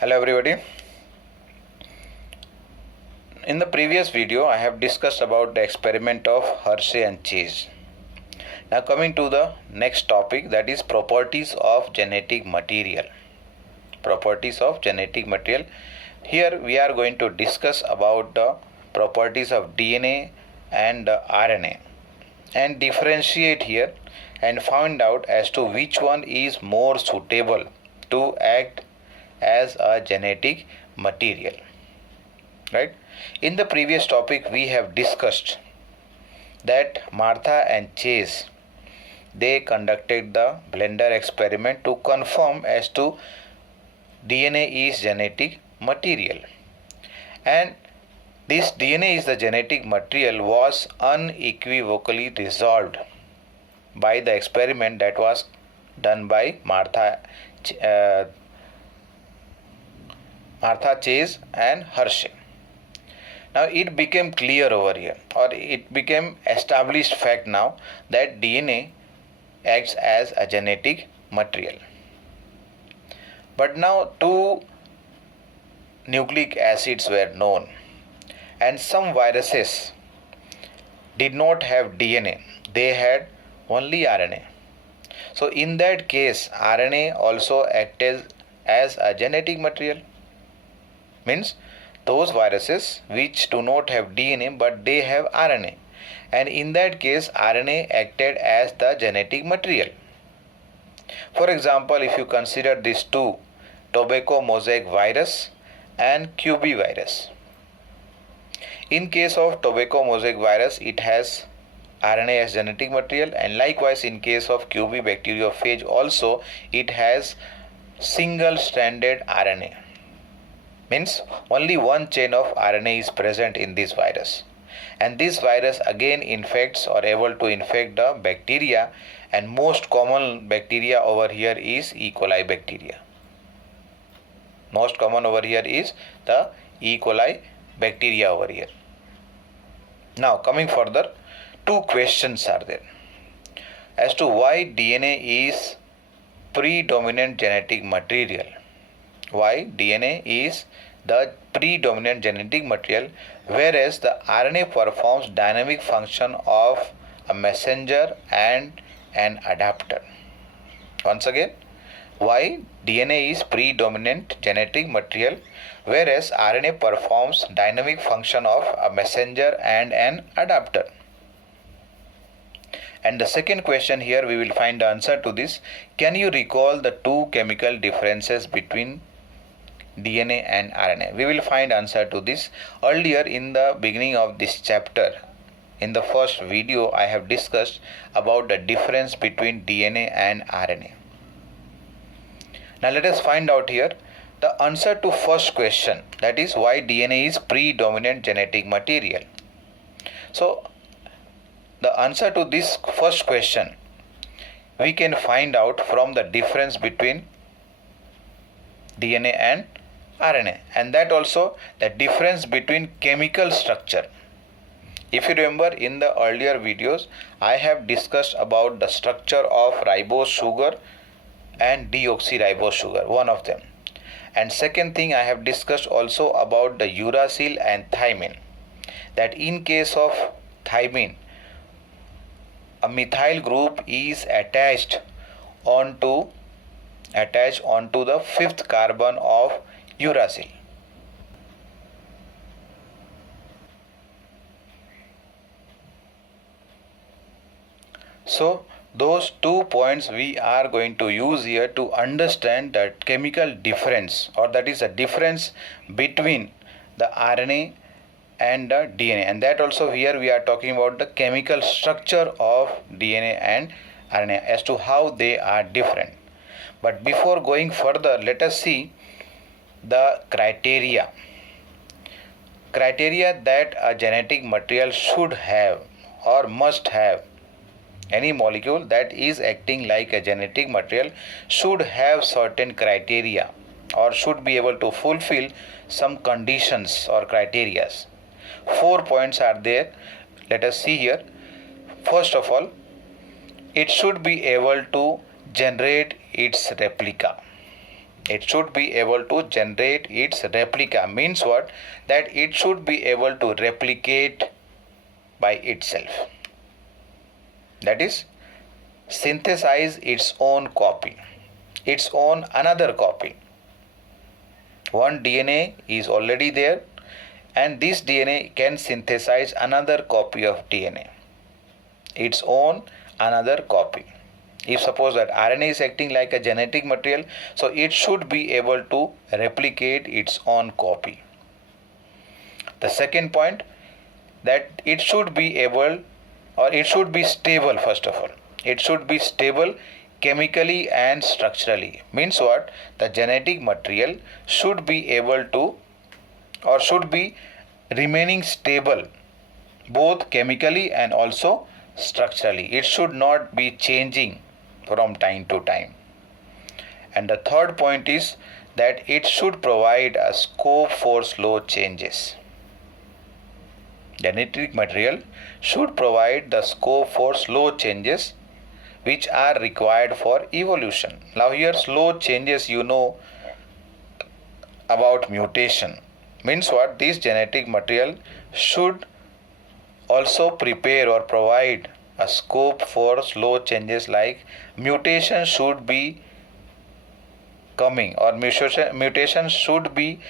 Hello everybody. In the previous video I have discussed about the experiment of Hershey and Chase. Now coming to the next topic, that is properties of genetic material. Properties of genetic material. Here we are going to discuss about the properties of DNA and RNA and differentiate here and find out as to which one is more suitable to act as a genetic material. Right? In the previous topic we have discussed that Martha and Chase, they conducted the blender experiment to confirm as to DNA is genetic material, and this DNA is the genetic material was unequivocally resolved by the experiment that was done by Martha Chase and Hershey. Now it became clear over here, or it became established fact now, that DNA acts as a genetic material. But now two nucleic acids were known and some viruses did not have DNA, they had only RNA. So in that case RNA also acted as a genetic material. Means those viruses which do not have DNA but they have RNA, and in that case RNA acted as the genetic material. For example, if you consider these two, tobacco mosaic virus and QB virus. In case of tobacco mosaic virus, it has RNA as genetic material, and likewise in case of QB bacteriophage also it has single stranded RNA. Means only one chain of RNA is present in this virus, and this virus again infects or able to infect the bacteria, and most common bacteria over here is E. coli bacteria. Most common over here is the E. coli bacteria over here. Now coming further, two questions are there as to why DNA is predominant genetic material. Why DNA is the predominant genetic material, whereas the RNA performs dynamic function of a messenger and an adapter. Once again, why DNA is predominant genetic material, whereas RNA performs dynamic function of a messenger and an adapter. And the second question here we will find the answer to this. Can you recall the two chemical differences between DNA and RNA? We will find answer to this. Earlier in the beginning of this chapter, in the first video, I have discussed about the difference between DNA and RNA. Now let us find out here the answer to first question, that is why DNA is predominant genetic material. So the answer to this first question we can find out from the difference between DNA and RNA, and that also the difference between chemical structure. If you remember, in the earlier videos I have discussed about the structure of ribose sugar and deoxyribose sugar, one of them. And second thing, I have discussed also about the uracil and thymine, that in case of thymine a methyl group is attached onto the fifth carbon of uracil. So those 2 points we are going to use here to understand the chemical difference, or that is a difference between the RNA and the DNA, and that also here we are talking about the chemical structure of DNA and RNA as to how they are different. But before going further, let us see the criteria that a genetic material should have or must have. Any molecule that is acting like a genetic material should have certain criteria or should be able to fulfill some conditions or criteria. 4 points are there. Let us see here. First of all, it should be able to generate its replica. It should be able to generate its replica. Means what? That it should be able to replicate by itself. That is, synthesize its own copy, its own another copy. One DNA is already there, and this DNA can synthesize another copy of DNA, its own another copy. If suppose that RNA is acting like a genetic material, so it should be able to replicate its own copy. The second point, that it should be able, or it should be stable. First of all, it should be stable chemically and structurally. Means what? The genetic material should be able to, or should be remaining stable both chemically and also structurally. It should not be changing from time to time. And the third point is that it should provide a scope for slow changes. Genetic material should provide the scope for slow changes which are required for evolution. Now here slow changes, you know about mutation. Means what? This genetic material should also prepare or provide a scope for slow changes, like mutation should be coming, or mutation should be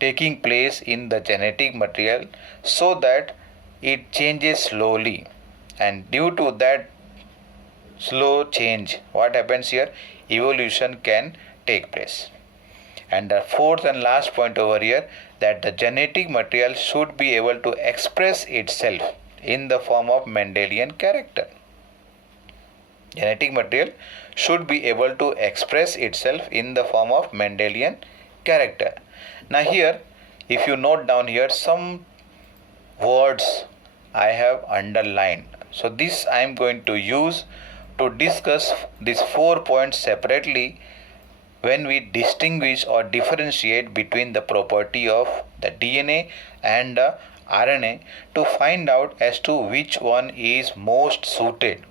taking place in the genetic material so that it changes slowly, and due to that slow change, what happens here? Evolution can take place. And the fourth and last point over here, that the genetic material should be able to express itself in the form of Mendelian character. Genetic material should be able to express itself in the form of Mendelian character. Now here, if you note down here, some words I have underlined. So this I am going to use to discuss these 4 points separately when we distinguish or differentiate between the property of the DNA and the RNA, to find out as to which one is most suited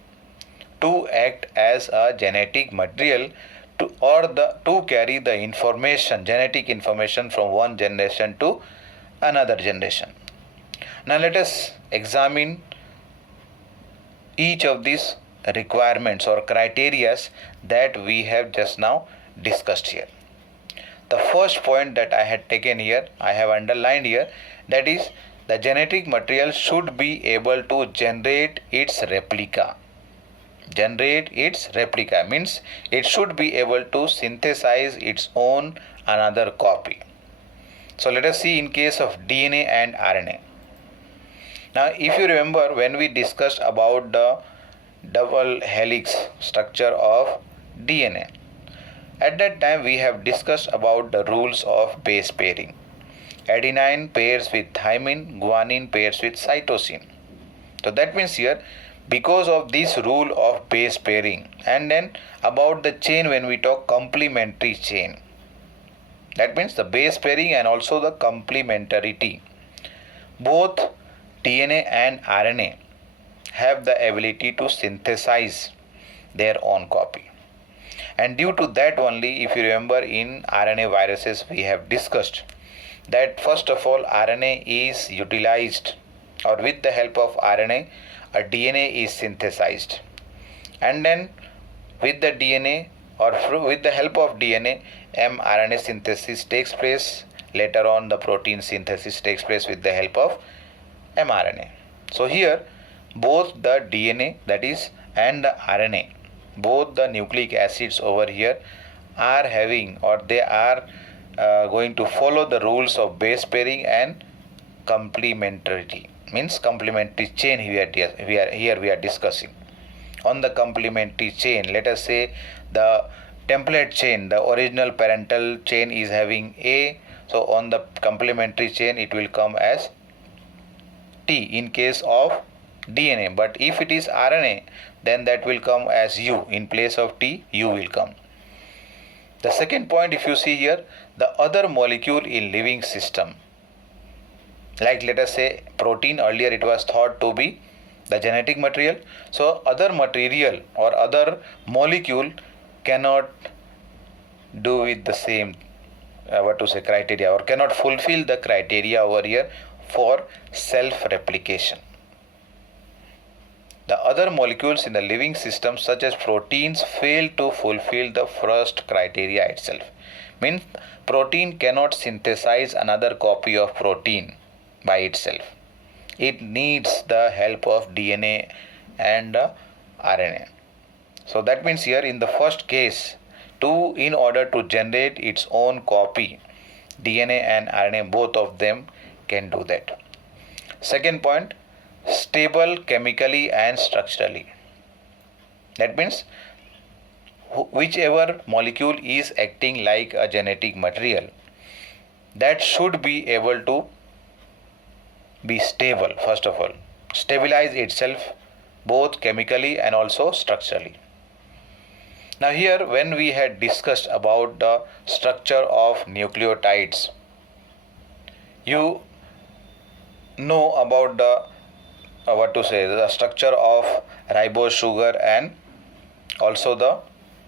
to act as a genetic material to carry the information, genetic information, from one generation to another generation. Now let us examine each of these requirements or criterias that we have just now discussed here. The first point that I had taken here, I have underlined here, that is, the genetic material should be able to generate its replica. Generate its replica means it should be able to synthesize its own another copy. So let us see in case of DNA and RNA. Now if you remember, when we discussed about the double helix structure of DNA, at that time we have discussed about the rules of base pairing. Adenine pairs with thymine, guanine pairs with cytosine. So that means here, because of this rule of base pairing, and then about the chain, when we talk complementary chain, that means the base pairing and also the complementarity, both DNA and RNA have the ability to synthesize their own copy. And due to that only, if you remember, in RNA viruses we have discussed that first of all RNA is utilized, or with the help of RNA a DNA is synthesized, and then with the DNA or with the help of DNA mRNA synthesis takes place. Later on the protein synthesis takes place with the help of mRNA. So here both the DNA, that is, and the RNA, both the nucleic acids over here are having, or they are going to follow the rules of base pairing and complementarity, means complementary chain. Here we are discussing on the complementary chain. Let us say the template chain, the original parental chain is having A, so on the complementary chain it will come as T in case of DNA, but if it is RNA, then that will come as U. In place of T, U will come. The second point, if you see here, the other molecule in living system, like let us say protein, earlier it was thought to be the genetic material. So other material or other molecule cannot do with the same criteria, or cannot fulfill the criteria over here for self replication. The other molecules in the living system, such as proteins, fail to fulfill the first criteria itself. Means protein cannot synthesize another copy of protein by itself. It needs the help of DNA and RNA. So that means here in the first case, in order to generate its own copy, DNA and RNA, both of them can do that. Second point, stable chemically and structurally. That means whichever molecule is acting like a genetic material, that should be able to be stable. First of all, stabilize itself both chemically and also structurally. Now here, when we had discussed about the structure of nucleotides, you know about the the structure of ribose sugar and also the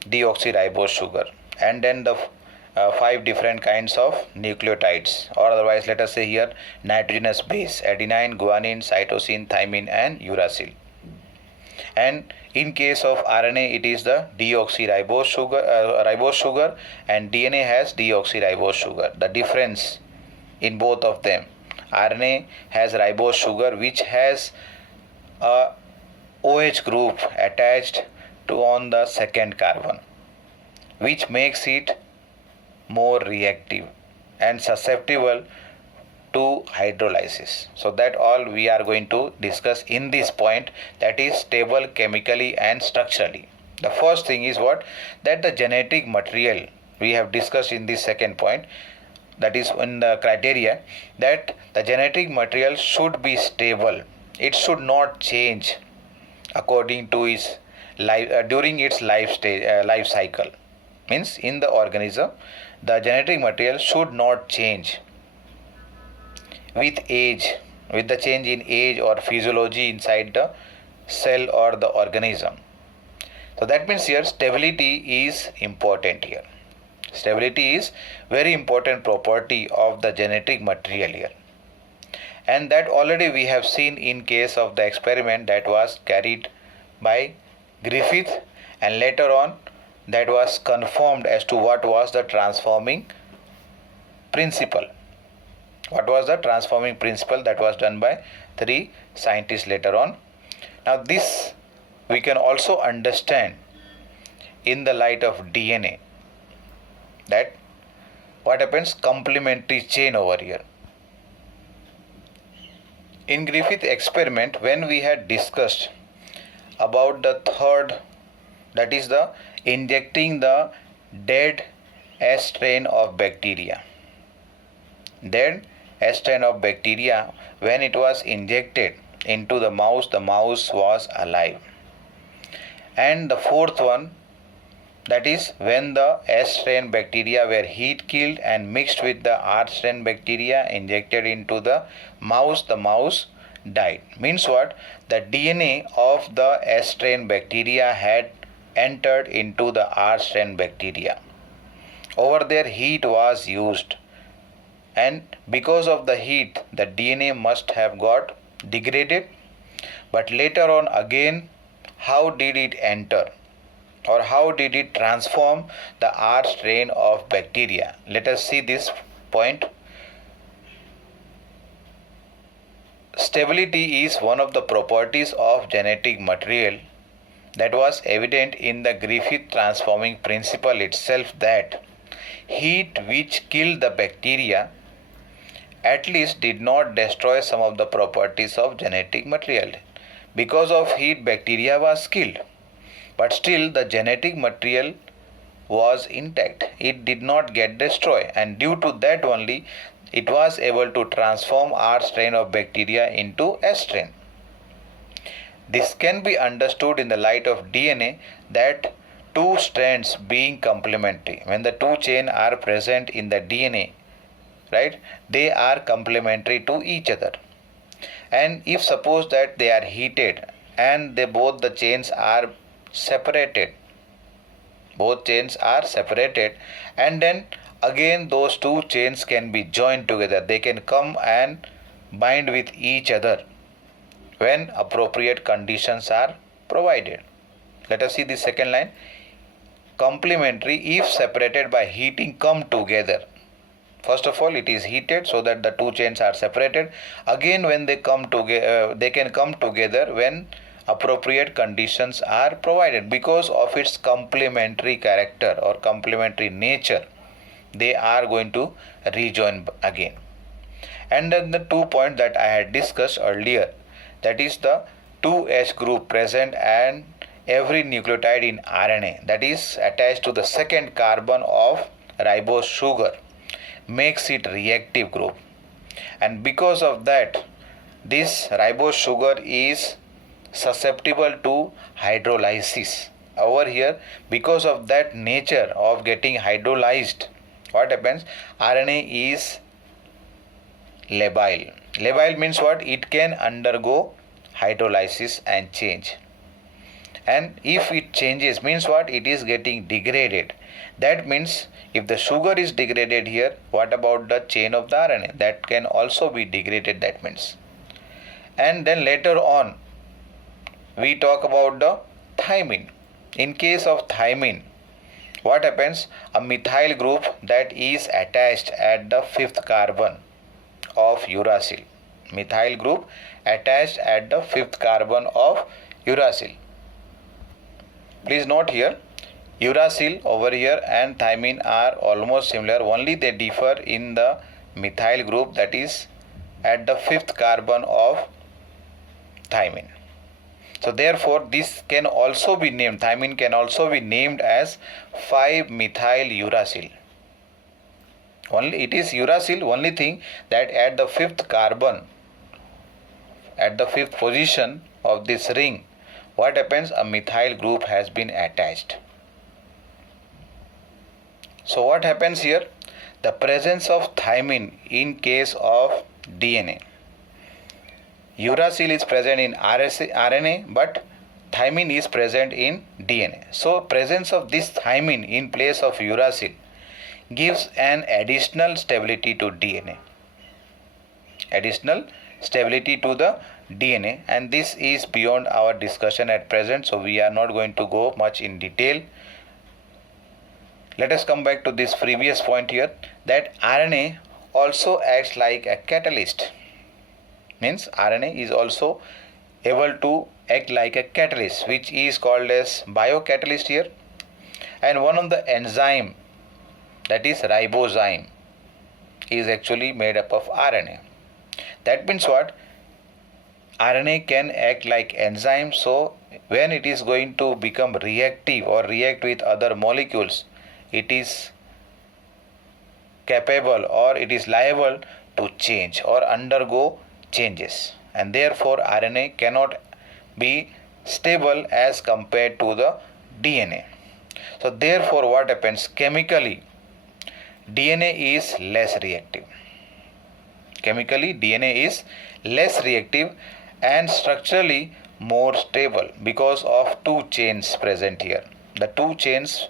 deoxyribose sugar, and then the 5 different kinds of nucleotides, or otherwise let us say here nitrogenous base: adenine, guanine, cytosine, thymine and uracil. And in case of RNA, it is the deoxyribose sugar, ribose sugar, and DNA has deoxyribose sugar. The difference in both of them: RNA has ribose sugar which has a OH group attached to on the second carbon, which makes it more reactive and susceptible to hydrolysis. So that all we are going to discuss in this point, that is stable chemically and structurally. The first thing is what? That the genetic material we have discussed in this second point, that is in the criteria, that the genetic material should be stable. It should not change according to its life during its life cycle. Means in the organism, the genetic material should not change with age, with the change in age or physiology inside the cell or the organism. So that means here stability is important here. Stability is very important property of the genetic material here. And that already we have seen in case of the experiment that was carried by Griffith, and later on that was confirmed as to what was the transforming principle. What was the transforming principle that was done by 3 scientists later on. Now this we can also understand in the light of DNA, that what happens, complementary chain over here. In Griffith experiment, when we had discussed about the third, that is the injecting the dead S strain of bacteria. Dead S strain of bacteria, when it was injected into the mouse was alive. And the fourth one, that is when the S strain bacteria were heat killed and mixed with the R strain bacteria injected into the mouse died. Means what? The DNA of the S strain bacteria had entered into the R strain bacteria. Over there heat was used, and because of the heat the DNA must have got degraded. But later on again, how did it enter, or how did it transform the R strain of bacteria? Let us see this point. Stability is one of the properties of genetic material that was evident in the Griffith transforming principle itself, that heat which killed the bacteria at least did not destroy some of the properties of genetic material. Because of heat, bacteria was killed, but still the genetic material was intact. It did not get destroyed, and due to that only it was able to transform R strain of bacteria into S strain. This can be understood in the light of DNA, that two strands being complementary, when the two chains are present in the DNA, right, they are complementary to each other. And if suppose that they are heated and both the chains are separated, both chains are separated, and then again those two chains can be joined together. They can come and bind with each other when appropriate conditions are provided. Let us see the second line. Complementary, if separated by heating, come together. First of all, it is heated so that the two chains are separated. Again, when they come together, they can come together when appropriate conditions are provided. Because of its complementary character or complementary nature, they are going to rejoin again. And then the 2 points that I had discussed earlier, that is the 2H group present and every nucleotide in RNA that is attached to the second carbon of ribose sugar makes it reactive group, and because of that this ribose sugar is susceptible to hydrolysis. Over here, because of that nature of getting hydrolyzed, what happens? RNA is labile. Labile means what? It can undergo hydrolysis and change. And if it changes, means what? It is getting degraded. That means if the sugar is degraded here, what about the chain of the RNA? That can also be degraded, that means. And then later on, we talk about the thymine. In case of thymine, what happens? A methyl group that is attached at the fifth carbon of uracil. Methyl group attached at the fifth carbon of uracil. Please note here, uracil over here and thymine are almost similar, only they differ in the methyl group that is at the fifth carbon of thymine. So therefore this can also be named, thymine can also be named as 5-methyl uracil. Only it is uracil, only thing that at the fifth carbon, at the fifth position of this ring, what happens? A methyl group has been attached. So what happens here? The presence of thymine in case of DNA. Uracil is present in RNA, but thymine is present in DNA. So presence of this thymine in place of uracil gives an additional stability to DNA. Additional stability to the DNA, and this is beyond our discussion at present, so we are not going to go much in detail. Let us come back to this previous point here, that RNA also acts like a catalyst. Means RNA is also able to act like a catalyst, which is called as biocatalyst here. And one of the enzyme, that is ribozyme, is actually made up of RNA. That means what? RNA can act like enzyme, so when it is going to become reactive or react with other molecules, it is capable or it is liable to change or undergo changes, and therefore RNA cannot be stable as compared to the DNA. So therefore what happens? Chemically, DNA is less reactive. Chemically, DNA is less reactive and structurally more stable because of two chains present here. The two chains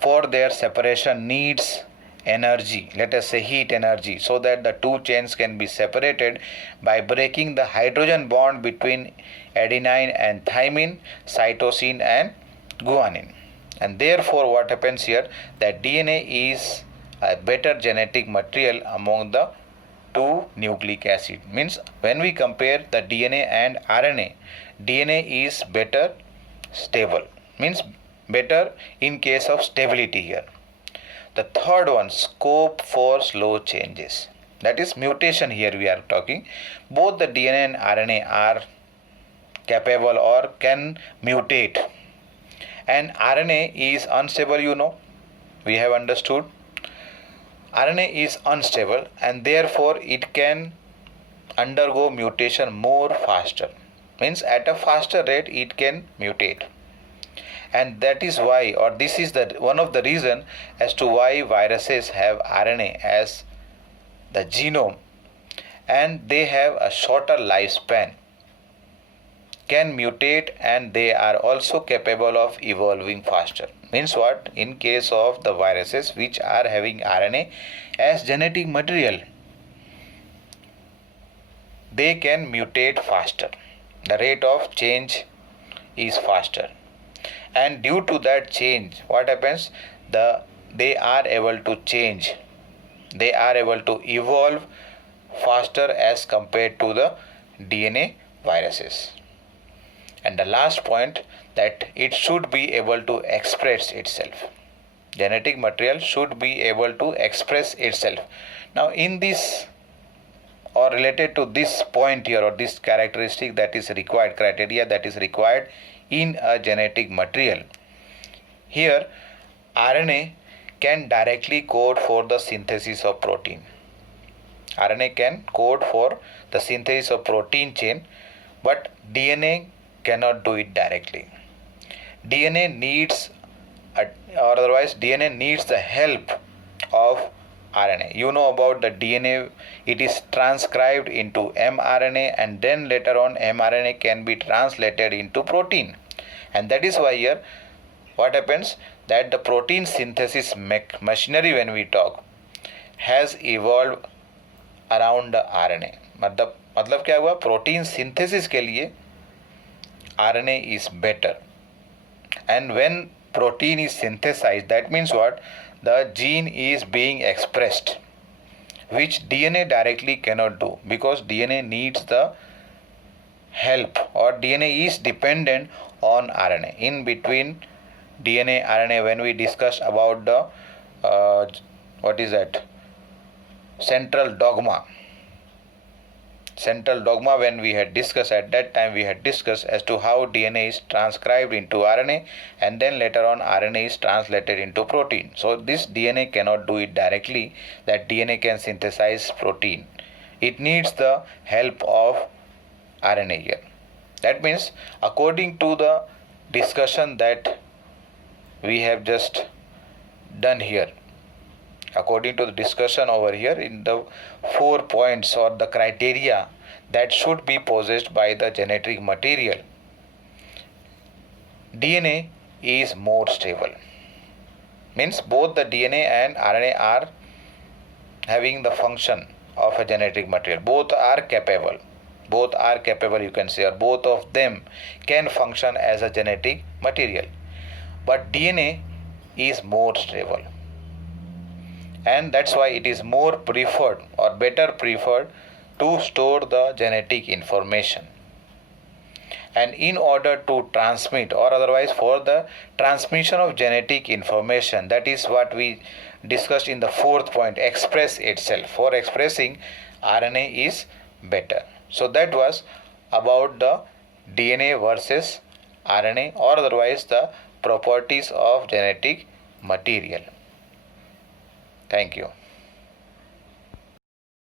for their separation needs energy, let us say heat energy, so that the two chains can be separated by breaking the hydrogen bond between adenine and thymine, cytosine and guanine. And therefore what happens here, that DNA is a better genetic material among the two nucleic acid. Means when we compare the DNA and RNA, DNA is better stable, means better in case of stability here. The third one, scope for slow changes, that is mutation. Here we are talking both the DNA and RNA are capable or can mutate, and RNA is unstable, we have understood. RNA is unstable and therefore it can undergo mutation more faster, means at a faster rate it can mutate. And that is why, or this is the one of the reason as to why viruses have RNA as the genome, and they have a shorter lifespan, can mutate, and they are also capable of evolving faster. Means what? In case of the viruses which are having RNA as genetic material, they can mutate faster. The rate of change is faster. And due to that change, what happens? They are able to change. They are able to evolve faster as compared to the DNA viruses. And the last point, that it should be able to express itself. Genetic material should be able to express itself. Now in this, or related to this point here, or this characteristic that is required, criteria that is required in a genetic material, here RNA can directly code for the synthesis of protein. RNA can code for the synthesis of protein chain, but DNA cannot do it directly. DNA needs, or otherwise DNA needs the help of RNA. You know about the DNA, it is transcribed into mRNA, and then later on mRNA can be translated into protein. And that is why here what happens, that the protein synthesis machinery, when we talk, has evolved around the RNA. मतलब क्या हुआ, protein synthesis के लिए RNA is better. And when protein is synthesized, that means what? The gene is being expressed, which DNA directly cannot do, because DNA needs the help, or DNA is dependent on RNA. In between DNA, RNA, when we discussed about the what is that? Central dogma, when we had discussed, at that time we had discussed as to how DNA is transcribed into RNA, and then later on RNA is translated into protein. So this DNA cannot do it directly, that DNA can synthesize protein. It needs the help of RNA here. That means according to the discussion that we have just done here, according to the discussion over here, in the 4 points or the criteria that should be possessed by the genetic material, DNA is more stable. Means both the DNA and RNA are having the function of a genetic material. Both are capable, you can say, or both of them can function as a genetic material. But DNA is more stable, and that's why it is more preferred, or better preferred, to store the genetic information. And in order to transmit, or otherwise for the transmission of genetic information, that is what we discussed in the 4th point, express itself. For expressing, RNA is better. So that was about the DNA versus RNA, or otherwise the properties of genetic material. Thank you.